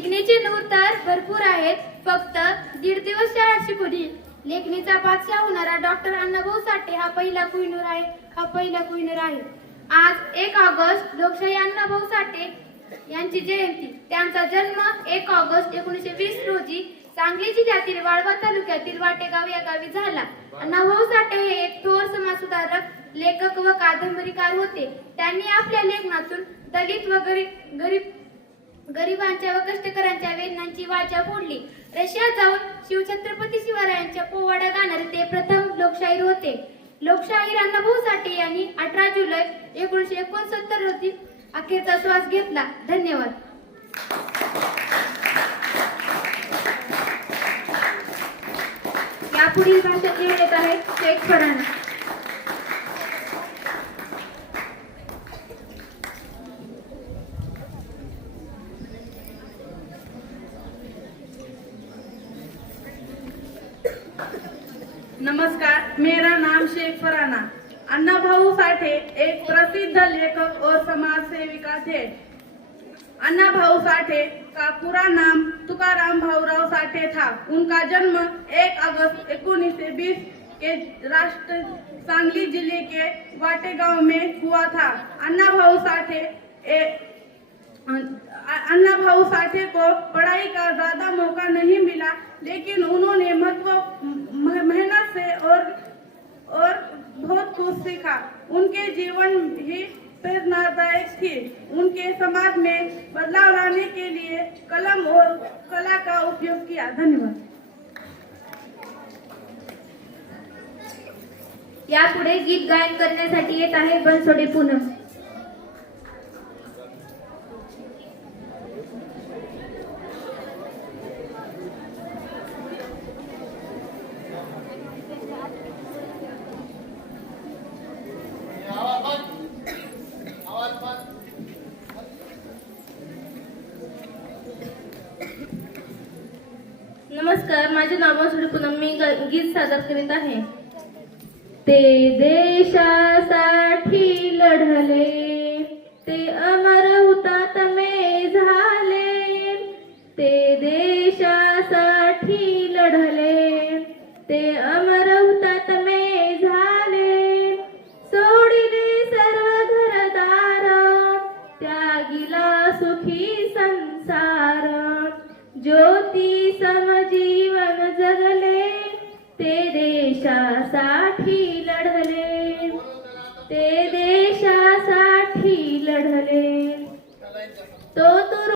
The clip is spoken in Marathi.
लेखणीचे नूर तर भरपूर आहेत. फक्त दीड दिवस शाळा शिकवली लेखणीचा बादशाह होणारा डॉक्टर अण्णाभाऊ साठे हा पहिला कुईनूर आहे. हा पहिला कुईनूर आहे. आज एक ऑगस्ट लोकशाही अण्णाभाऊ साठे यांची जयंती. त्यांचा जन्म एक ऑगस्ट एकोणीसशे वीस रोजी सांगली जिल्ह्यातील वाळवा तालुक्यातील वाटेगाव या गावी झाला. अण्णाभाऊ साठे हे एक थोर समाजसुधारक लेखक व कादंबरीकार होते. त्यांनी आपल्या लेखनातून दलित व गरीब गरीब गरिबांच्या व कष्टकऱ्यांच्या वेदनांची वाचा फोडली. रशियात जाऊन शिवछत्रपती शिवरायांच्या पोवाडा गाणारे ते प्रथम लोकशाहीर होते. लोकशाहीर अण्णाभाऊ साठे यांनी अठरा जुलै एकोणीसशे एकोणसत्तर रोजी अखेरचा श्वास घेतला. धन्यवाद. यापुढील भाषण जे येत आहे शेख फराना. नमस्कार, मेरा नाम शेख फराना। अन्ना भाऊ साठे एक प्रसिद्ध लेखक और समाज सेविका थे। अन्ना भाऊ साठे का पूरा नाम तुकाराम भाऊराव साठे था। उनका जन्म 1 अगस्त उन्नीस बीस के राष्ट्र सांगली ज़िले के वाटे गाँव में हुआ था। अन्ना भाऊ साठे अन्ना भाऊ साठे को पढ़ाई का ज़्यादा मौका नहीं मिला, लेकिन उन्होंने महत्व सीखा। उनके जीवन ही प्रेरणादायक थी। उनके समाज में बदलाव लाने के लिए कलम और कला का उपयोग किया। धन्यवाद। यापुढे गीत गायन करण्यासाठी येत आहे बनसोडे पूनम। नमस्कार, माझे नाव पूनम. मी गीत सादर करीत आहे. ते देशासाठी लढले, ते अमर हुतात्मे झाले. ते देशासाठी लढले, ते अमर हुतात्मे झाले. सोडिले सर्व घरदार, त्यागिला सुखी संसार. ज्योती सम ते देशासाठी लढले. ते देशासाठी लढले. तो